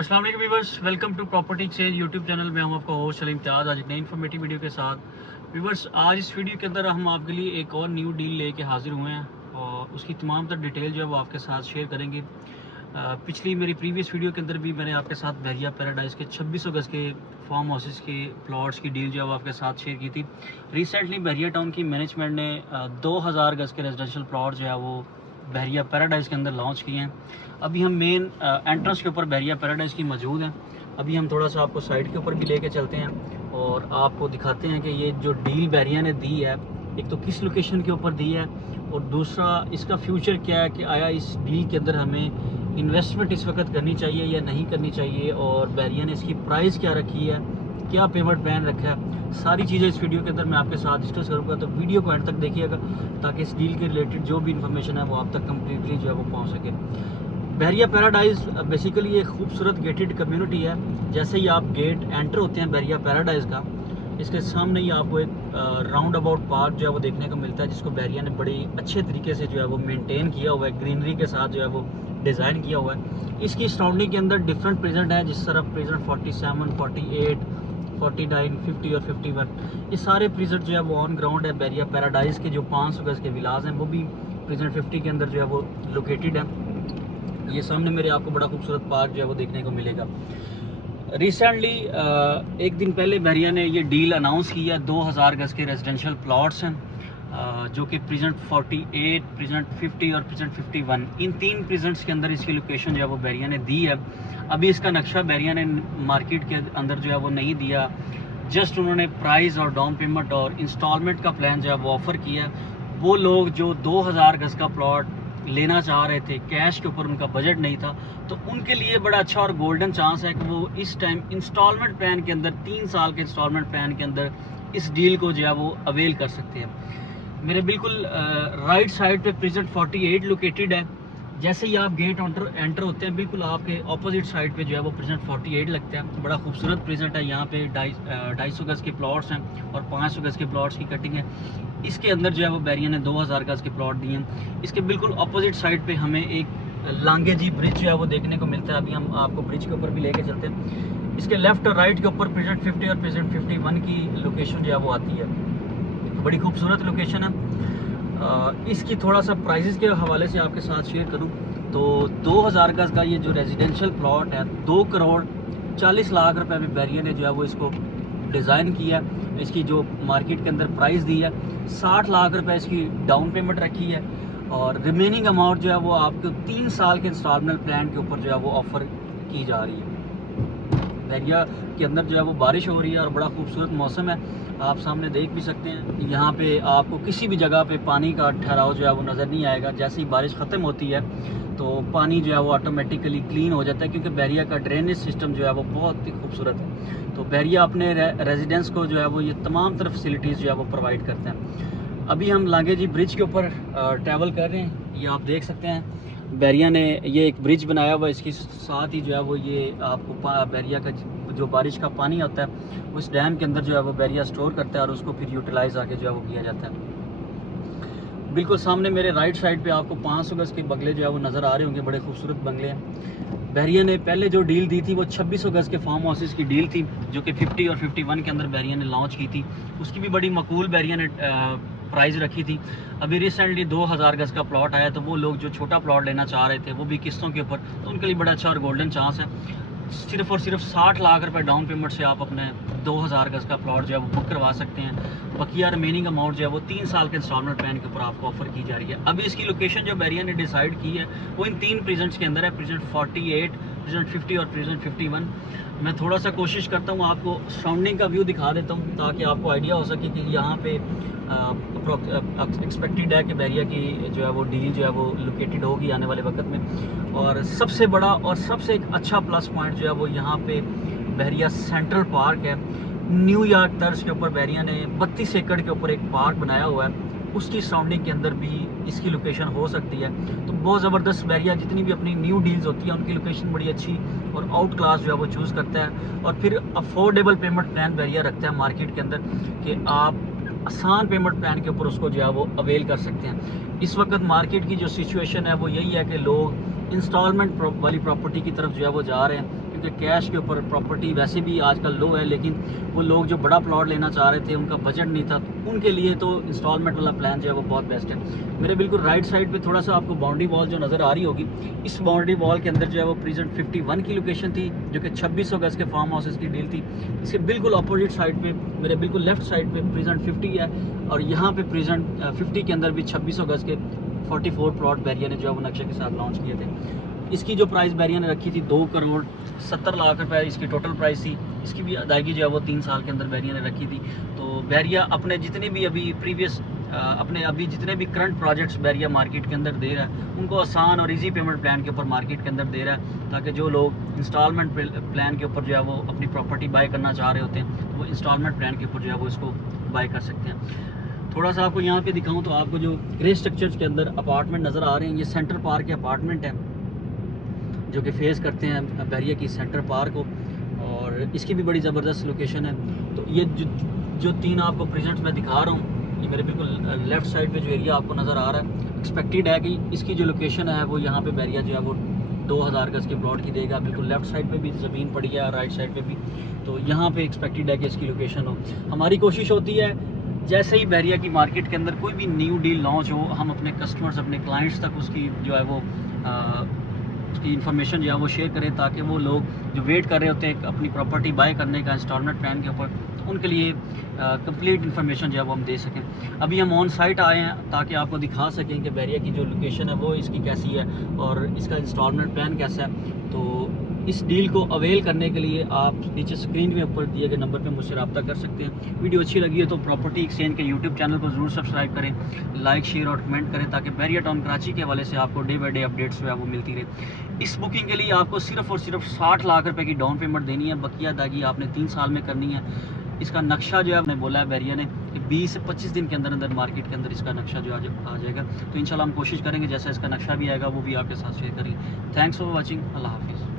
अस्सलाम वालेकुम viewers, welcome to property exchange YouTube channel में। हम आपका होस्ट सलीम इम्तियाज़ आज एक नई इन्फॉर्मेटिव वीडियो के साथ। व्यूवर्स, आज इस वीडियो के अंदर हम आपके लिए एक और न्यू डील लेके हाजिर हुए हैं और उसकी तमाम तर डिटेल जो है वो आपके साथ शेयर करेंगे। पिछली मेरी प्रीवियस वीडियो के अंदर भी मैंने आपके साथ बहरिया पैराडाइज़ के 2600 गज़ के फार्म हाउसेस के प्लॉट्स की डील जो है वो आपके साथ शेयर की थी। रिसेंटली बहरिया टाउन की मैनेजमेंट ने 2000 गज़ के रेजिडेंशियल प्लॉट जो है वो बहरिया पैराडाइज़ के अंदर लॉन्च किए हैं। अभी हम मेन एंट्रेंस के ऊपर बहरिया पैराडाइज़ की मौजूद हैं। अभी हम थोड़ा सा आपको साइड के ऊपर भी लेके चलते हैं और आपको दिखाते हैं कि ये जो डील बहरिया ने दी है, एक तो किस लोकेशन के ऊपर दी है और दूसरा इसका फ्यूचर क्या है कि आया इस डील के अंदर हमें इन्वेस्टमेंट इस वक्त करनी चाहिए या नहीं करनी चाहिए, और बहरिया ने इसकी प्राइस क्या रखी है, क्या पेमेंट प्लान रखा है। सारी चीज़ें इस वीडियो के अंदर मैं आपके साथ डिस्कस करूँगा, तो वीडियो को एंड तक देखिएगा ताकि इस डील के रिलेटेड जो भी इन्फॉर्मेशन है वो आप तक कम्प्लीटली जो है वो पहुँच सके। बहरिया पैराडाइज़ बेसिकली एक खूबसूरत गेटेड कम्युनिटी है। जैसे ही आप गेट एंटर होते हैं बहरिया पैराडाइज़ का, इसके सामने ही आपको एक राउंड अबाउट पार्क जो है वो देखने को मिलता है, जिसको बहरिया ने बड़ी अच्छे तरीके से जो है वो मेंटेन किया हुआ है, ग्रीनरी के साथ जो है वो डिज़ाइन किया हुआ है। इसकी सराउंडिंग के अंदर डिफरेंट प्रेजेंट है, जिस तरह प्रेजेंट 47, 48, 49, 50 और 51, ये सारे प्रेजेंट जो है वो ऑन ग्राउंड है। बहरिया पैराडाइज़ के जो 500 गज़ के विलाज हैं वो भी प्रेजेंट 50 के अंदर जो है वो लोकेटेड है। ये सामने मेरे आपको बड़ा खूबसूरत पार्क जो है वो देखने को मिलेगा। रिसेंटली एक दिन पहले बहरिया ने ये डील अनाउंस किया। 2000 गज़ के रेजिडेंशियल प्लॉट्स हैं जो कि प्रेजेंट 48, प्रेजेंट 50 और प्रेजेंट 51, इन तीन प्रेजेंट्स के अंदर इसकी लोकेशन जो है वो बहरिया ने दी है। अभी इसका नक्शा बहरिया ने मार्केट के अंदर जो है वो नहीं दिया, जस्ट उन्होंने प्राइस और डाउन पेमेंट और इंस्टॉलमेंट का प्लान जो है वो ऑफ़र किया। वो लोग जो 2000 गज़ का प्लॉट लेना चाह रहे थे, कैश के ऊपर उनका बजट नहीं था, तो उनके लिए बड़ा अच्छा और गोल्डन चांस है कि वो इस टाइम इंस्टॉलमेंट प्लान के अंदर 3 साल के इंस्टॉलमेंट प्लान के अंदर इस डील को जो है वो अवेल कर सकते हैं। मेरे बिल्कुल राइट साइड पे प्रेजेंट 48 लोकेटेड है। जैसे ही आप गेट एंटर होते हैं, बिल्कुल आपके ऑपोजिट साइड पे जो है वो प्रेजेंट 48 लगता है। बड़ा खूबसूरत प्रेजेंट है। यहाँ पे 250 गज़ के प्लॉट्स हैं और 500 गज़ के प्लॉट्स की कटिंग है। इसके अंदर जो है वो बहरिया ने 2000 गज़ के प्लॉट दिए हैं। इसके बिल्कुल अपोजिट साइड पे हमें एक लांगे जी ब्रिज जो है वो देखने को मिलता है। अभी हम आपको ब्रिज के ऊपर भी लेके चलते हैं। इसके लेफ्ट और राइट के ऊपर प्रेजेंट 50 और प्रेजेंट 51 की लोकेशन जो है वो आती है। बड़ी खूबसूरत लोकेशन है। इसकी थोड़ा सा प्राइसेस के हवाले से आपके साथ शेयर करूं तो 2000 गज़ का ये जो रेजिडेंशियल प्लॉट है, 2 करोड़ 40 लाख रुपए में बहरिया ने जो है वो इसको डिज़ाइन किया। इसकी जो मार्केट के अंदर प्राइस दी है 60 लाख रुपए इसकी डाउन पेमेंट रखी है, और रिमेनिंग अमाउंट जो है वो आपको 3 साल के इंस्टॉलमेंट प्लान के ऊपर जो है वो ऑफ़र की जा रही है। बहरिया के अंदर जो है वो बारिश हो रही है और बड़ा खूबसूरत मौसम है। आप सामने देख भी सकते हैं। यहाँ पे आपको किसी भी जगह पे पानी का ठहराव जो है वो नज़र नहीं आएगा। जैसे ही बारिश ख़त्म होती है तो पानी जो है वो ऑटोमेटिकली क्लीन हो जाता है, क्योंकि बहरिया का ड्रेनेज सिस्टम जो है वो बहुत ही खूबसूरत है। तो बहरिया अपने रेजिडेंट्स को जो है वो ये तमाम तरह फैसिलिटीज़ जो है वो प्रोवाइड करते हैं। अभी हम लांगे जी ब्रिज के ऊपर ट्रैवल कर रहे हैं। ये आप देख सकते हैं बहरिया ने ये एक ब्रिज बनाया हुआ है। इसके साथ ही जो है वो ये आपको बहरिया का जो बारिश का पानी होता है उस डैम के अंदर जो है वो बहरिया स्टोर करता है और उसको फिर यूटिलाइज आके जो है वो किया जाता है। बिल्कुल सामने मेरे राइट साइड पे आपको 500 गज़ के बंगले जो है वो नज़र आ रहे होंगे। बड़े खूबसूरत बंगले हैं। बहरिया ने पहले जो डील दी थी वो 2600 गज़ के फार्म हाउसेस की डील थी, जो कि 50 और 51 के अंदर बहरिया ने लॉन्च की थी। उसकी भी बड़ी मकबूल बहरिया ने प्राइस रखी थी। अभी रिसेंटली 2000 गज़ का प्लॉट आया, तो वो लोग जो छोटा प्लॉट लेना चाह रहे थे वो भी किस्तों के ऊपर, तो उनके लिए बड़ा अच्छा और गोल्डन चांस है। सिर्फ और सिर्फ 60 लाख रुपए डाउन पेमेंट से आप अपने 2000 गज़ का प्लॉट जो है वो बुक करवा सकते हैं। बकिया रिमेनिंग अमाउंट जो है वो 3 साल के इंस्टॉलमेंट प्लान के ऊपर आपको ऑफर की जा रही है। अभी इसकी लोकेशन जो बहरिया ने डिसाइड की है वो इन 3 प्रेजेंट्स के अंदर है, प्रेजेंट 48, प्रेजेंट 50 और प्रेजेंट 51। मैं थोड़ा सा कोशिश करता हूँ आपको सराउंडिंग का व्यू दिखा देता हूँ ताकि आपको आइडिया हो सके कि यहाँ पे एक्सपेक्टेड है कि बहरिया की जो है वो डील जो है वो लोकेटेड होगी आने वाले वक्त में। और सबसे बड़ा और सबसे एक अच्छा प्लस पॉइंट जो है वो यहाँ पे बहरिया सेंट्रल पार्क है। न्यूयॉर्क तर्ज के ऊपर बहरिया ने 32 एकड़ के ऊपर एक पार्क बनाया हुआ है। उसकी सराउंडिंग के अंदर भी इसकी लोकेशन हो सकती है। तो बहुत ज़बरदस्त बहरिया जितनी भी अपनी न्यू डील्स होती है उनकी लोकेशन बड़ी अच्छी और आउट क्लास जो है वो चूज़ करता है। और फिर अफोर्डेबल पेमेंट प्लान बहरिया रखता है मार्केट के अंदर कि आप आसान पेमेंट प्लान के ऊपर उसको जो है वो अवेल कर सकते हैं। इस वक्त मार्केट की जो सिचुएशन है वो यही है कि लोग इंस्टॉलमेंट वाली प्रॉपर्टी की तरफ जो है वो जा रहे हैं, क्योंकि कैश के ऊपर प्रॉपर्टी वैसे भी आजकल लो है, लेकिन वो लोग जो बड़ा प्लॉट लेना चाह रहे थे उनका बजट नहीं था, तो उनके लिए तो इंस्टॉलमेंट वाला प्लान जो है वो बहुत बेस्ट है। मेरे बिल्कुल राइट साइड पे थोड़ा सा आपको बाउंड्री वॉल जो नज़र आ रही होगी, इस बाउंड्री वॉल के अंदर जो है वो प्रेजेंट 51 की लोकेशन थी, जो कि 2600 गज़ के फार्म हाउसेस की डील थी। इसके बिल्कुल अपोजिट साइड पे, मेरे बिल्कुल लेफ्ट साइड पे प्रेजेंट 50 है, और यहाँ पे प्रेजेंट 50 के अंदर भी 2600 गज़ के 44 प्लॉट बैरिया ने जो है वो नक्शे के साथ लॉन्च किए थे। इसकी जो प्राइस बैरिया ने रखी थी 2,70,00,000 रुपए इसकी टोटल प्राइस थी। इसकी भी अदायगी जो है वो 3 साल के अंदर बैरिया ने रखी थी। तो बैरिया अपने जितने भी अभी प्रीवियस अपने अभी जितने भी करंट प्रोजेक्ट्स बैरिया मार्केट के अंदर दे रहा है, उनको आसान और इजी पेमेंट प्लान के ऊपर मार्केट के अंदर दे रहा है, ताकि जो लोग इंस्टॉलमेंट प्लान के ऊपर जो है वो अपनी प्रॉपर्टी बाय करना चाह रहे होते हैं, तो वो इंस्टॉलमेंट प्लान के ऊपर जो है वो इसको बाय कर सकते हैं। थोड़ा सा आपको यहाँ पे दिखाऊं तो आपको जो ग्रे स्ट्रक्चर्स के अंदर अपार्टमेंट नज़र आ रहे हैं, ये सेंटर पार्क के अपार्टमेंट हैं जो कि फेस करते हैं बैरिया की सेंटर पार्क को, और इसकी भी बड़ी ज़बरदस्त लोकेशन है। तो ये जो तीन आपको प्रेजेंट्स मैं दिखा रहा हूँ, ये मेरे बिल्कुल लेफ़्ट साइड पे जो एरिया आपको नज़र आ रहा है, एक्सपेक्टेड है कि इसकी जो लोकेशन है वो यहाँ पे बैरिया जो है वो 2000 गज़ के प्लॉट की देगा। बिल्कुल लेफ़्ट साइड पे भी ज़मीन पड़ी है, राइट साइड पे भी, तो यहाँ पे एक्सपेक्टेड है कि इसकी लोकेशन हो। हमारी कोशिश होती है जैसे ही बैरिया की मार्केट के अंदर कोई भी न्यू डील लॉन्च हो, हम अपने कस्टमर्स, अपने क्लाइंट्स तक उसकी जो है वो उसकी इन्फॉर्मेशन जो है वो शेयर करें, ताकि वो लोग जो वेट कर रहे होते हैं अपनी प्रॉपर्टी बाय करने का इंस्टॉलमेंट प्लान के ऊपर, उनके लिए कंप्लीट इन्फॉर्मेशन जो है वो हम दे सकें। अभी हम ऑन साइट आए हैं ताकि आपको दिखा सकें कि बैरिया की जो लोकेशन है वो इसकी कैसी है और इसका इंस्टॉलमेंट प्लान कैसा है। तो इस डील को अवेल करने के लिए आप नीचे स्क्रीन में ऊपर दिए गए नंबर पे मुझसे रब्ता कर सकते हैं। वीडियो अच्छी लगी है तो प्रॉपर्टी एक्सचेंज के यूट्यूब चैनल को ज़रूर सब्सक्राइब करें, लाइक, शेयर और कमेंट करें, ताकि बैरिया टाउन कराची के हवाले से आपको डे बाई डे अपडेट्स जो है वो मिलती रहे। इस बुकिंग के लिए आपको सिर्फ और सिर्फ 60 लाख रुपए की डाउन पेमेंट देनी है, बकिया अदायगी आपने 3 साल में करनी है। इसका नक्शा जो है आपने बोला है बैरिया ने कि 20 से 25 दिन के अंदर अंदर मार्केट के अंदर इसका नक्शा जो आ जाएगा। तो इंशाल्लाह हम कोशिश करेंगे जैसा इसका नक्शा भी आएगा वो भी आपके साथ शेयर करेंगे। Thanks for watching. अल्लाह हाफिज़।